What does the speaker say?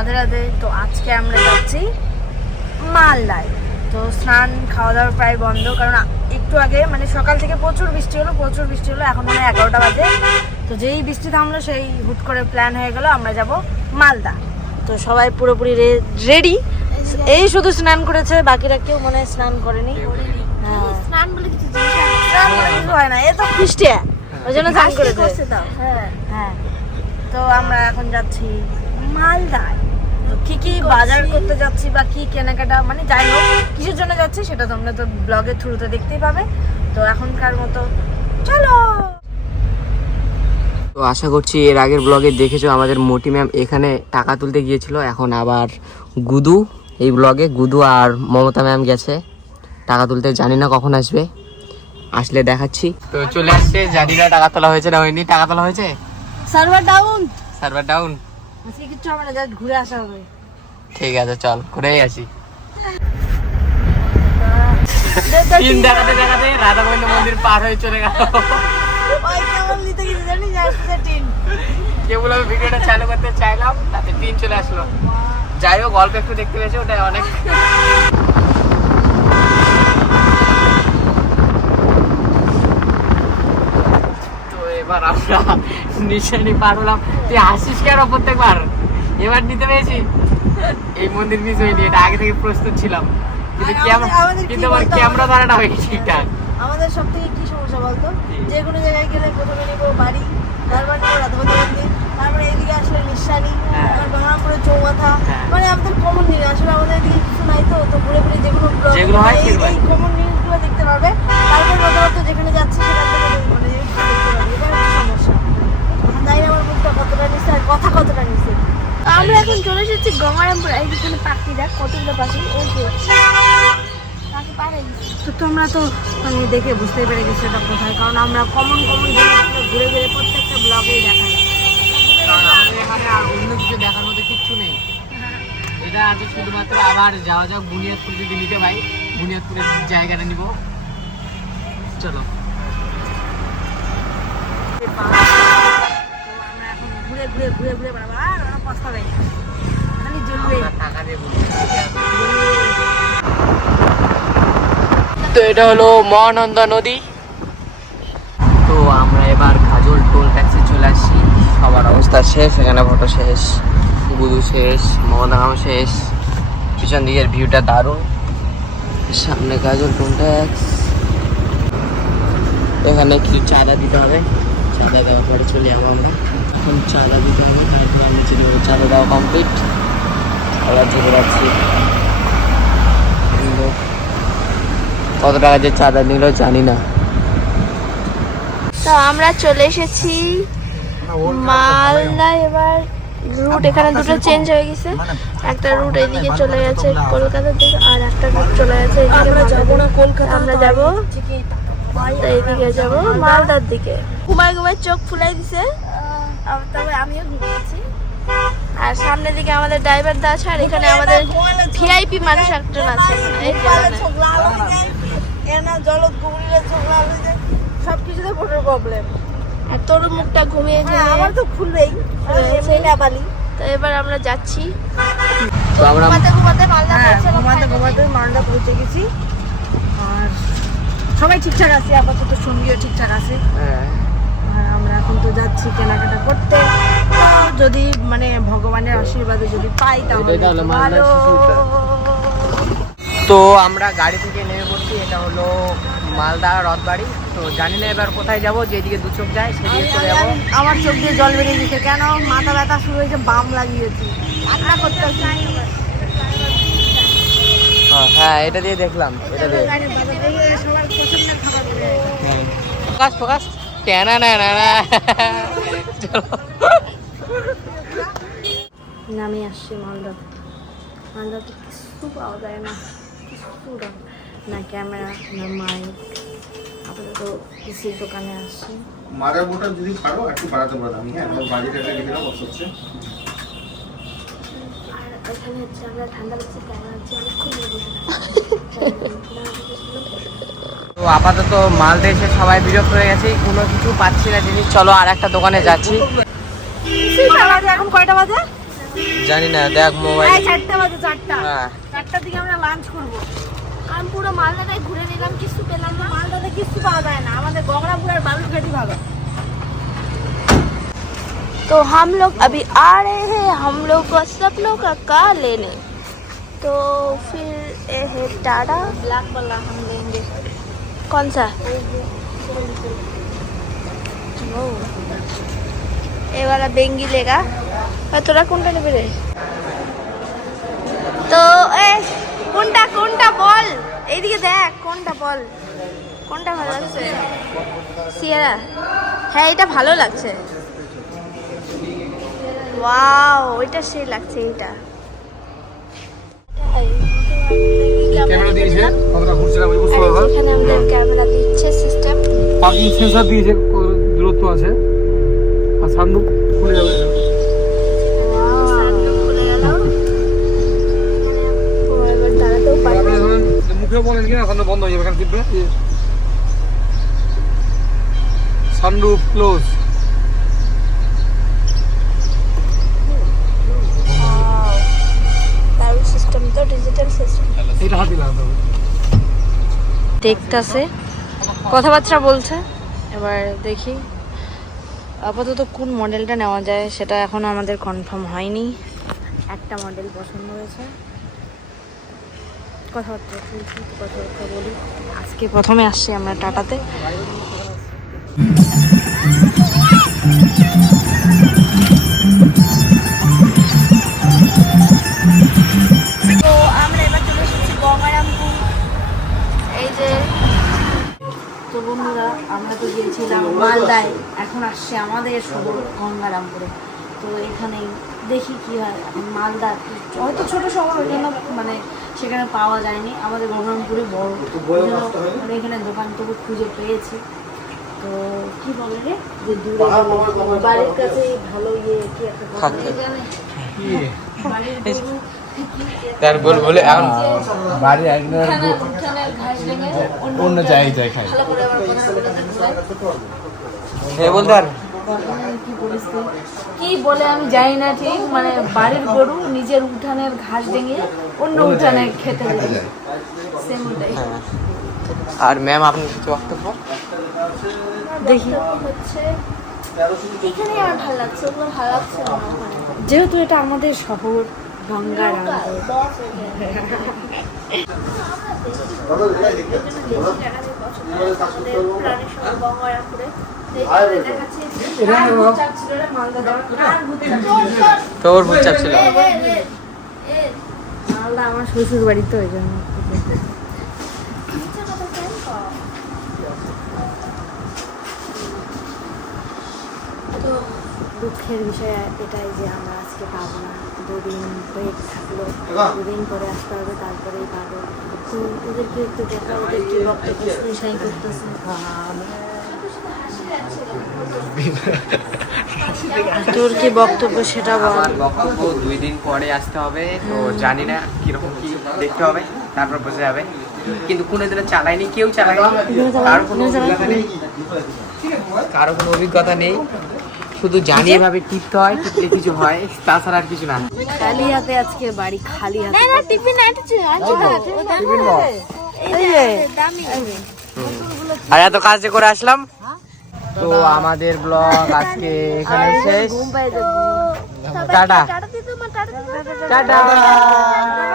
রাধে রাধে। তো আজকে আমরা যাচ্ছি মালদায়। তো স্নান খাওয়া দাওয়া প্রায় বন্ধ, কারণ একটু আগে মানে সকাল থেকে প্রচুর বৃষ্টি হলো। এখন মানে 11টা বাজে। তো যেই বৃষ্টি থামলো সেই হুট করে প্ল্যান হয়ে গেল আমরা যাব মালদা। তো সবাই পুরোপুরি রেডি। এই শুধু স্নান করেছে, বাকিরা কেউ মনে হয় স্নান করেনি। স্নান বলে কিছু হয় না, এ তো বৃষ্টি, ওই জন্য স্নান করেছে। হ্যাঁ, তো আমরা এখন যাচ্ছি মালদায়। তো কি বাজার করতে যাচ্ছি বা কি কেনাকাটা, মানে যাই হোক কিসের জন্য যাচ্ছি সেটা তোমরা তো ব্লগের থ্রুতে দেখতেই পাবে। তো এখনকার মতো চলো। তো আশা করছি এর আগের ব্লগে দেখেছো আমাদের মোটি ম্যাম এখানে টাকা তুলতে গিয়েছিল। এখন আবার গুদু, এই ব্লগে গুদু আর মমতা ম্যাম গেছে টাকা তুলতে। জানি না কখন আসবে, আসলে দেখাচ্ছি। তো চলে আসছে, জানি না টাকা তোলা হয়েছে না হয়নি। টাকা তোলা হয়েছে, সার্ভার ডাউন। আজকে কিছু হবে না, জাস্ট ঘুরে আসা হবে। ঠিক আছে, চল ঘুরেই আসি। তিন দেখাতে দেখাতে রাধা গোবিন্দ মন্দির পার হয়ে চলে গেল। কেবল আমি ভিডিওটা চালু করতে চাইলাম, তাতে টিন চলে আসলো। যাই হোক, অল্প একটু দেখতে পেয়েছে, ওটা অনেক। তো এবার আমরা নিশানি পার হলাম। তুই হাসিস কেন প্রত্যেকবার? এবার নিতে পেরেছি। এই মন্দির মিস হয়নি, এটা আগে থেকে প্রস্তুত ছিলাম, কিন্তু আমার ক্যামেরা ধরাটা হয়নি ঠিকঠাক। আমাদের সব থেকে কি সমস্যা বলতো, যে কোনো জায়গায় গেলে প্রথমে নিবো বাড়ি, তারপর নিবো রাধাবতী মন্দির, তারপরে এদিকে আসলে নিঃসানি, গঙ্গারামপুরে চৌমাথা। মানে আমাদের কমন জিনিস, আসলে আমাদের এদিকে কিছু নাই। তো ঘুরে ঘুরে যেগুলো হয় এই কমন জিনিসগুলো দেখতে পারবে। তারপর রাধাবতী যেখানে যাচ্ছি সেখান থেকে মানে দেখতে পারবে। এটা একটা সমস্যা। তাই আমার মুখটা কতটা নিচ্ছে আর কথা কতটা নিচ্ছে। আমরা এখন চলে এসেছি গঙ্গারামপুর। এই যেখানে পাখি দেখ, কতগুলো পাখি। ওই যে পাখি পার হয়ে গেছে। তো তোমরা তো আমি দেখে বুঝতেই পেরে গেছি এটা কোথায়, কারণ আমরা কমন জিনিসগুলো ঘুরে ঘুরে প্রত্যেকটা ব্লগেই দেখাই। এখানে আর অন্য কিছু দেখার মতো কিচ্ছু নেই। এটা আগে শুধুমাত্র আবার যাওয়া যাক বুনিয়াদপুর, যদি নিতে ভাই বুনিয়াদপুরের জায়গাটা নিব। চলো, আমরা এখন ঘুরে ঘুরে ঘুরে ঘুরে বেড়াবো। আর ওরা পস্তাবে না, খালি জ্বলবে। টাকা দিয়ে তো এটা হলো মহানন্দা নদী। তো আমরা এবার গাজল টোল ট্যাক্সি চলে আসছি। সবার অবস্থা শেষ, এখানে ফটো শেষ, গুদু শেষ, মহানাম শেষ। পিছন দিকের ভিউটা দারুণ। সামনে গাজল টোল ট্যাক্স। এখানে কিছু চাঁদা দিতে হবে, চাঁদা দেওয়ার পরে চলে যাবো আমরা। এখন চাঁদা দিতে হবে, তারপর নিচে দেবো। চাঁদা দেওয়া কমপ্লিট, আবার চলে যাচ্ছি। কত টাকা যে চাঁদা নিল জানি না। তো আমরা চলে এসেছি মালদা। এবার রুট এখানে দুটো চেঞ্জ হয়ে গেছে। একটা রুট এদিকে চলে গেছে কলকাতার দিকে, আর একটা রুট চলে গেছে এদিকে। আমরা যাবো না কলকাতা, আমরা যাবো এইদিকে, যাবো মালদার দিকে। ঘুমায় ঘুমায় চোখ ফুলাই দিছে, তবে আমিও ঘুমিয়েছি। আর সামনের দিকে আমাদের ড্রাইভার দা আছে, আর এখানে আমাদের ভিআইপি মানুষ একজন আছে। এই সবকিছুতে ফটোর প্রবলেম। আর তোর মুখটা ঘুমিয়ে আমার তো খুলবেই সেই না বালি। তো এবার আমরা যাচ্ছি। তো আমরা ঘুমাতে মালদা পৌঁছে গেছি। আর সবাই ঠিকঠাক আছে, আপাতত সঙ্গীও ঠিকঠাক আছে। আর আমরা এখন তো যাচ্ছি কেনাকাটা করতে। যদি মানে ভগবানের আশীর্বাদে যদি পাই তাহলে ভালো। তো আমরা গাড়ি থেকে নেমে পড়ছি। এটা হলো মালদা রথবাড়ি। তো জানি না এবার কোথায় যাবো, যেদিকে দু চোখ যায় সেদিকে চলে যাবো। আমার চোখ দিয়ে জল বেরিয়ে গেছে, কেন মাথা ব্যথা শুরু হয়েছে, বাম লাগিয়েছি, রান্না করতে। হ্যাঁ, এটা দিয়ে দেখলাম, এটা দিয়ে সবার পছন্দের খাবার। ফোকাস ফোকাস টানা না না না। নামে আসছি মালদাতে কিছু পাওয়া যায় না, কিছু না, ক্যামেরা না মাইক। আপাতত পিসির দোকানে আসছি। মাদার বোর্ডটা যদি পারো একটু বাড়াতে পারো। আমি আমার বাড়িতে একটা লিখে দাও কত হচ্ছে। আর ওখানে হচ্ছে আমরা ঠান্ডা লাগছে, ক্যামেরা হচ্ছে অনেকক্ষণ ধরে বসে তো আপাতত মালদা এসে সবাই বিরক্ত হয়ে গেছে, কোনো কিছু পাচ্ছি না জিনিস। চলো আর একটা দোকানে যাচ্ছি। এখন কয়টা বাজে? জানি না, দেখ মোবাইল। এই 4টা বাজে, 4টা। হ্যাঁ 4টার দিকে আমরা লাঞ্চ করব। আমি পুরো মালদাটাই ঘুরে নিলাম, কিছু পেলাম না। মালদাতে কিছু পাওয়া যায় না, আমাদের গঙ্গাপুর আর বালুরঘাটই ভালো। तो हम लोग अभी आ रहे हैं हम लोग को सपनों का कार लेने। तो फिर ये है टाटा। ब्लैक वाला हम लेंगे। कौन सा? वो ये वाला बेंगी लेगा। और तोरा কোনটা নেবে রে? তো এ কোনটা বল, এইদিকে দেখ, কোনটা বল, কোনটা ভালো লাগছে? সিয়েরা। হ্যাঁ এটা ভালো লাগছে। ওয়াও, ওইটা সেই লাগছে। এইটা ক্যামেরা দিয়েছে, কতটা ঘুরছে না বুঝতে পারবা। এখানে আমাদের ক্যামেরা দিচ্ছে সিস্টেম। পার্কিং সেন্সর দিয়েছে, দূরত্ব আছে, আর সানরুফ খুলে যাবে। খুলে গেল। ও এবার দাঁড়াতেও পারবে। আপনি ধরুন মুখেও বলেন কি না, সানরুফ বন্ধ হয়ে যাবে, এখানে টিপবে সানরুফ ক্লোজ। দারুণ সিস্টেম তো, ডিজিটাল সিস্টেম। এটা হাতে লাগাতে হবে। দেখতাছে, কথাবার্তা বলছে। এবার দেখি আপাতত কোন মডেলটা নেওয়া যায় সেটা এখনো আমাদের কনফার্ম হয়নি। একটা মডেল পছন্দ হয়েছে, কথাবার্তা বলি। আজকে প্রথমে আসছি আমরা টাটাতে। তো আমরা এবার চলে এসেছি গঙ্গারামপুর। এই যে তো বন্ধুরা, আমরা তো গিয়েছিলাম মালদায়, এখন আসছে আমাদের শহর গঙ্গারামপুরে। তো এখানেই দেখি কি হয়। এখন মালদা হয়তো ছোট শহর, ওই জন্য মানে সেখানে পাওয়া যায়নি। আমাদের গঙ্গারামপুরে বড়, ওই জন্য মানে এখানে দোকান তবু খুঁজে পেয়েছি। তো কি বলে রে, যে দূরে বাড়ির কাছে ভালো ইয়ে কি একটা জানে বাড়ির গরু তার বলে এখন বাড়ি উঠানের ঘাস ভেঙে অন্য জায়গায় খাই। ভালো করে আমার কথা বলে বলতে আর কি পরিস্থিতি কি বলে আমি জানি না ঠিক, মানে বাড়ির গরু নিজের উঠানের ঘাস ভেঙে অন্য উঠানে খেতে যায়, সেম ওটাই। আর ম্যাম আপনার কিছু বক্তব্য? দেখি হচ্ছে এখানে আমার ভালো লাগছে, ওগুলো ভালো লাগছে না ওখানে। যেহেতু এটা আমাদের শহর গঙ্গারামপুর। বস হয়ে গেছে। তোর ভূত চাপ ছিল। মালদা আমার শ্বশুর বাড়ি, তো ওই জন্য তো দুঃখের বিষয় এটাই যে আমরা আজকে পাবো না। 2 দিন ব্রেক থাকলো, 2 দিন পরে আসতে হবে, তারপরেই পাবো। তো ওদেরকে একটু দেখা, ওদেরকে বক্তব্য শুনশাই করতেছে। তোর কি বক্তব্য সেটা বল। আমার বক্তব্য 2 দিন পরে আসতে হবে, তো জানি না কিরকম কি দেখতে হবে, তারপর বোঝা যাবে। কিন্তু কোনো দিনে চালাইনি, কেউ চালায়নি, কারো কোনো অভিজ্ঞতা নেই, শুধু জানিয়ে ভাবে টিপতে হয়, টিপলে কিছু হয়, তাছাড়া আর কিছু না। খালি হাতে আজকে বাড়ি, খালি হাতে। না না টিফিন আনতে চাই, এই যে দামি আর এত কাজ যে করে আসলাম। তো আমাদের ব্লগ আজকে এখানে শেষ। ঘুম পাই যাবো। টাটা টাটা দিতে মা, টাটা দিতে। টাটা।